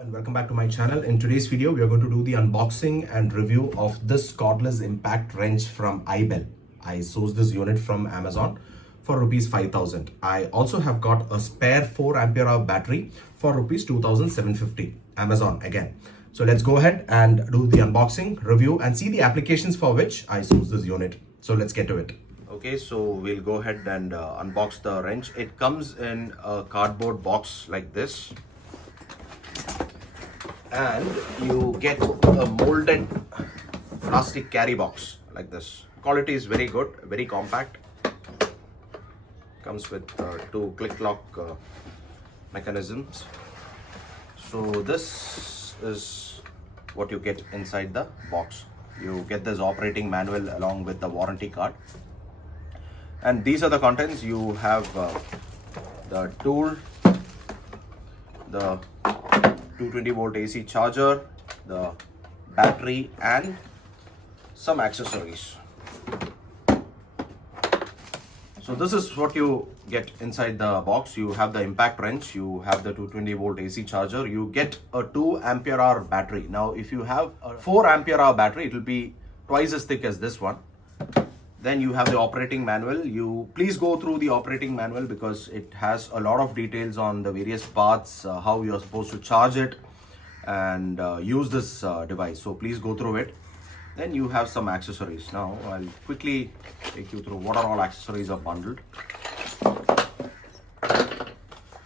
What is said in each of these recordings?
And welcome back to my channel. In today's video, we are going to do the unboxing and review of this cordless impact wrench from iBELL. I sourced this unit from Amazon for rupees 5,000. I also have got a spare 4 ampere hour battery for rupees 2,750. Amazon again. So let's go ahead and do the unboxing, review, and see the applications for which I sourced this unit. So let's get to it. Okay, so we'll go ahead and unbox the wrench. It comes in a cardboard box like this, and you get a molded plastic carry box like this. Quality is very good, very compact. Comes with 2 click lock mechanisms. So this is what you get inside the box. You get this operating manual along with the warranty card, and these are the contents. You have the tool, the 220 volt AC charger, the battery, and some accessories. So this is what you get inside the box. You have the impact wrench, you have the 220 volt AC charger, you get a 2 ampere hour battery. Now if you have a 4 ampere hour battery, it will be twice as thick as this one. Then you have the operating manual. You please go through the operating manual because it has a lot of details on the various parts, how you are supposed to charge it and use this device. So please go through it. Then you have some accessories. Now I'll quickly take you through what are all accessories are bundled.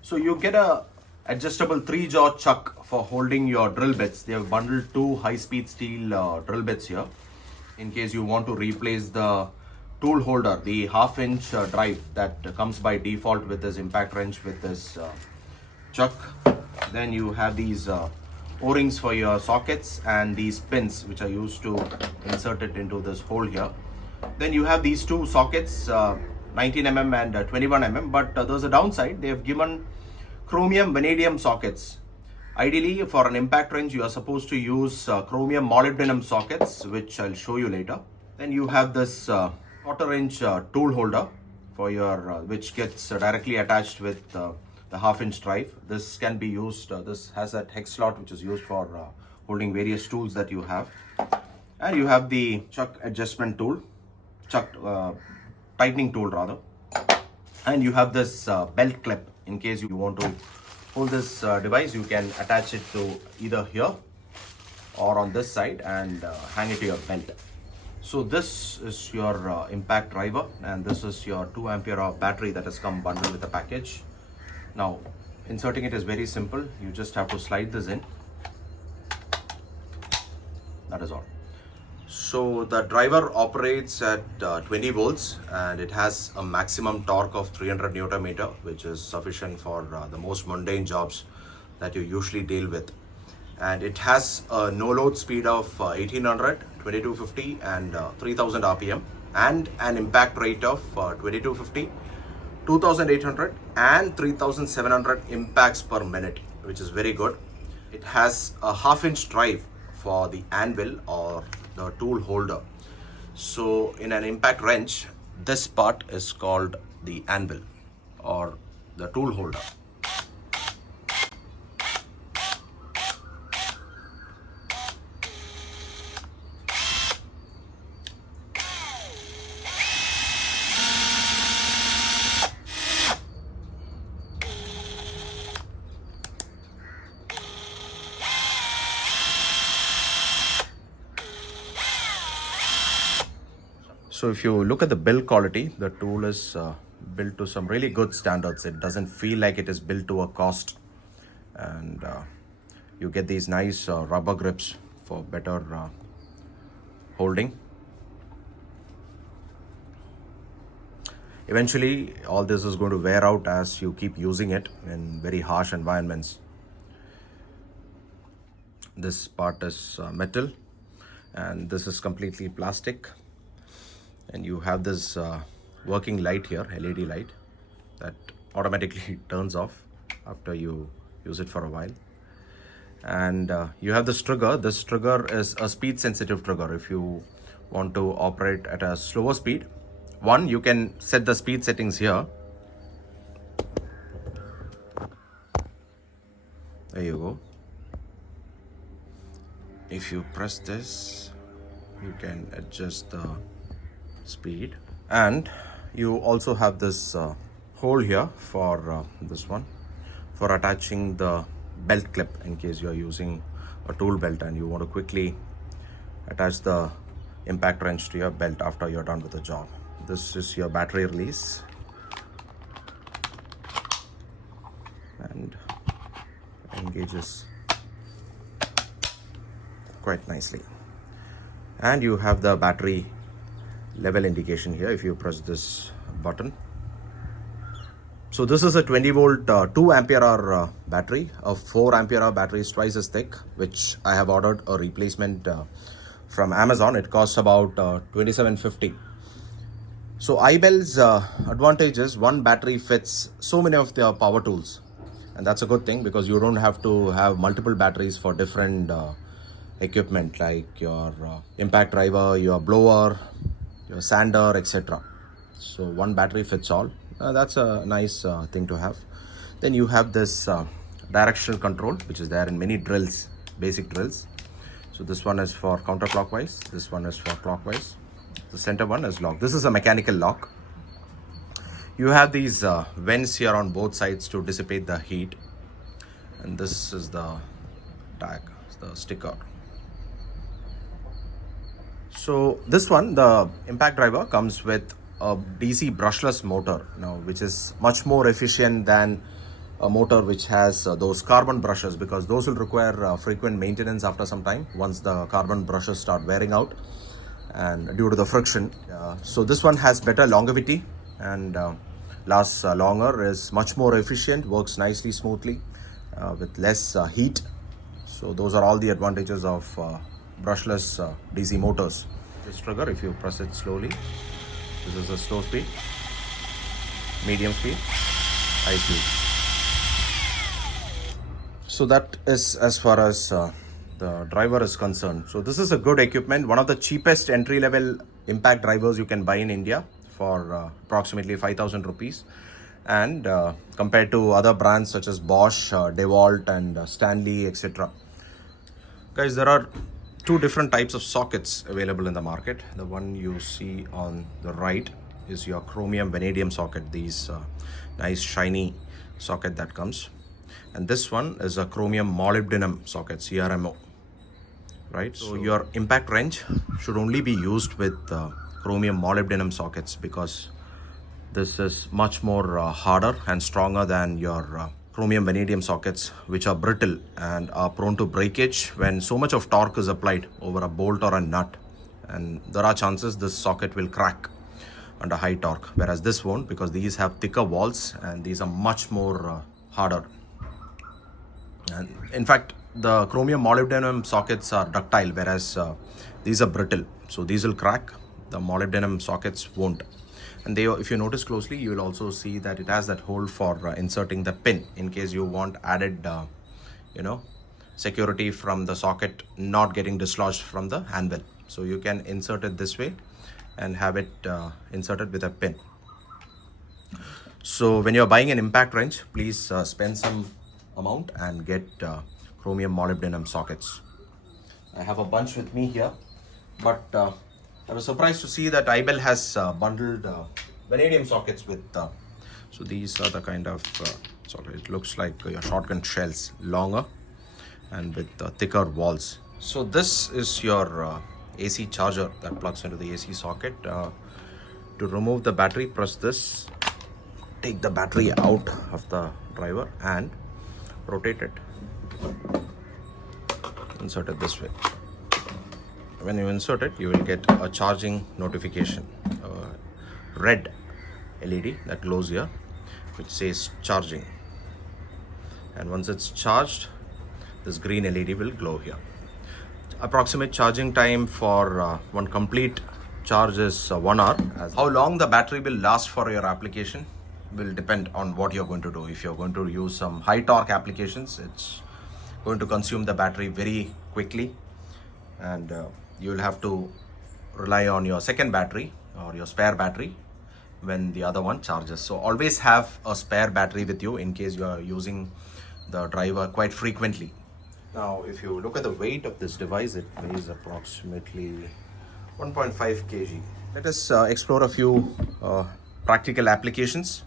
So you get a adjustable 3-jaw chuck for holding your drill bits. They have bundled 2 high-speed steel drill bits here, in case you want to replace the tool holder, the 1/2-inch drive that comes by default with this impact wrench with this chuck. Then you have these O-rings for your sockets and these pins which are used to insert it into this hole here. Then you have these 2 sockets, 19mm and 21mm, but there's a downside. They have given chromium vanadium sockets. Ideally, for an impact wrench, you are supposed to use chromium molybdenum sockets, which I'll show you later. Then you have this 1/4-inch tool holder for your, which gets directly attached with the 1/2-inch drive. This can be used, this has that hex slot which is used for holding various tools that you have. And you have the chuck adjustment tool, chuck tightening tool rather. And you have this belt clip in case you want to hold this device. You can attach it to either here or on this side and hang it to your belt. So this is your impact driver, and this is your 2 ampere hour battery that has come bundled with the package. Now inserting it is very simple. You just have to slide this in. That is all. So the driver operates at 20 volts and it has a maximum torque of 300 Newton meter, which is sufficient for the most mundane jobs that you usually deal with. And it has a no load speed of 1800, 2250 and 3000 RPM, and an impact rate of 2250, 2800 and 3700 impacts per minute, which is very good. It has a 1/2-inch drive for the anvil or the tool holder. So in an impact wrench, this part is called the anvil or the tool holder. So if you look at the build quality, the tool is built to some really good standards. It doesn't feel like it is built to a cost, and you get these nice rubber grips for better holding. Eventually all this is going to wear out as you keep using it in very harsh environments. This part is metal and this is completely plastic. And you have this working light here, LED light, that automatically turns off after you use it for a while. And you have this trigger. This trigger is a speed sensitive trigger. If you want to operate at a slower speed, one, you can set the speed settings here. There you go. if you press this, you can adjust the speed. And you also have this hole here for this one, for attaching the belt clip in case you are using a tool belt and you want to quickly attach the impact wrench to your belt after you're done with the job. This is your battery release, and engages quite nicely. And you have the battery level indication here if you press this button. So this is a 20 volt 2 ampere hour battery. A 4 ampere hour battery is twice as thick, which I have ordered a replacement from Amazon. It costs about $27.50. So iBELL's advantage is one battery fits so many of their power tools, and that's a good thing because you don't have to have multiple batteries for different equipment like your impact driver, your blower, your sander, etc. So one battery fits all. That's a nice thing to have. Then you have this directional control, which is there in many drills, basic drills. So this one is for counterclockwise, this one is for clockwise. The center one is lock. This is a mechanical lock. You have these vents here on both sides to dissipate the heat, and this is the tag, the sticker. So this one, the impact driver, comes with a DC brushless motor now, which is much more efficient than a motor which has those carbon brushes, because those will require frequent maintenance after some time once the carbon brushes start wearing out and due to the friction. So this one has better longevity and lasts longer, is much more efficient, works nicely, smoothly, with less heat. So those are all the advantages of brushless DC motors. This trigger, if you press it slowly, this is a slow speed, medium speed, high speed. So that is as far as the driver is concerned. So this is a good equipment, one of the cheapest entry level impact drivers you can buy in India for approximately 5,000 rupees. And compared to other brands such as Bosch, DeWalt and Stanley, etc. Guys, there are two different types of sockets available in the market. The one you see on the right is your chromium vanadium socket, these nice shiny socket that comes. And this one is a chromium molybdenum socket, CRMO, right? So your impact wrench should only be used with chromium molybdenum sockets, because this is much more harder and stronger than your chromium vanadium sockets, which are brittle and are prone to breakage when so much of torque is applied over a bolt or a nut, and there are chances this socket will crack under high torque, whereas this won't, because these have thicker walls and these are much more harder. And in fact, the chromium molybdenum sockets are ductile, whereas these are brittle, so these will crack. The molybdenum sockets won't. And if you notice closely, you will also see that it has that hole for inserting the pin in case you want added security from the socket not getting dislodged from the anvil. So you can insert it this way and have it inserted with a pin. So when you're buying an impact wrench, please spend some amount and get chromium molybdenum sockets. I have a bunch with me here, but I was surprised to see that iBELL has bundled vanadium sockets with, so these are the kind of socket. It looks like your shotgun shells, longer and with thicker walls. So this is your AC charger that plugs into the AC socket. To remove the battery, press this, take the battery out of the driver and rotate it, insert it this way. When you insert it, you will get a charging notification, a red LED that glows here, which says charging. And once it's charged, this green LED will glow here. Approximate charging time for one complete charge is 1 hour. How long the battery will last for your application will depend on what you're going to do. If you're going to use some high torque applications, it's going to consume the battery very quickly, and you will have to rely on your second battery or your spare battery when the other one charges. So always have a spare battery with you in case you are using the driver quite frequently. Now, if you look at the weight of this device, it weighs approximately 1.5 kg. Let us explore a few practical applications.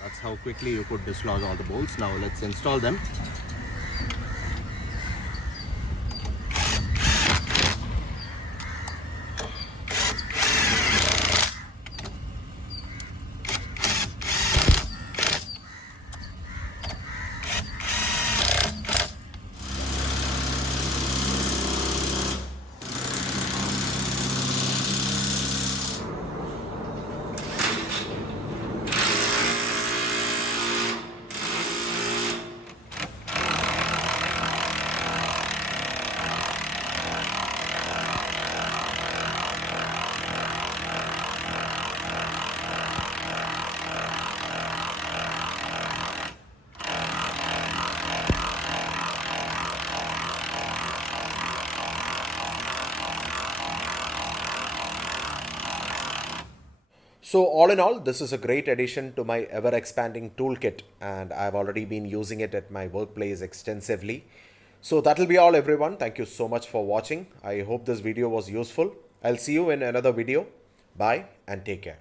That's how quickly you could dislodge all the bolts. Now let's install them. So all in all, this is a great addition to my ever expanding toolkit, and I've already been using it at my workplace extensively. So that'll be all, everyone. Thank you so much for watching. I hope this video was useful. I'll see you in another video. Bye and take care.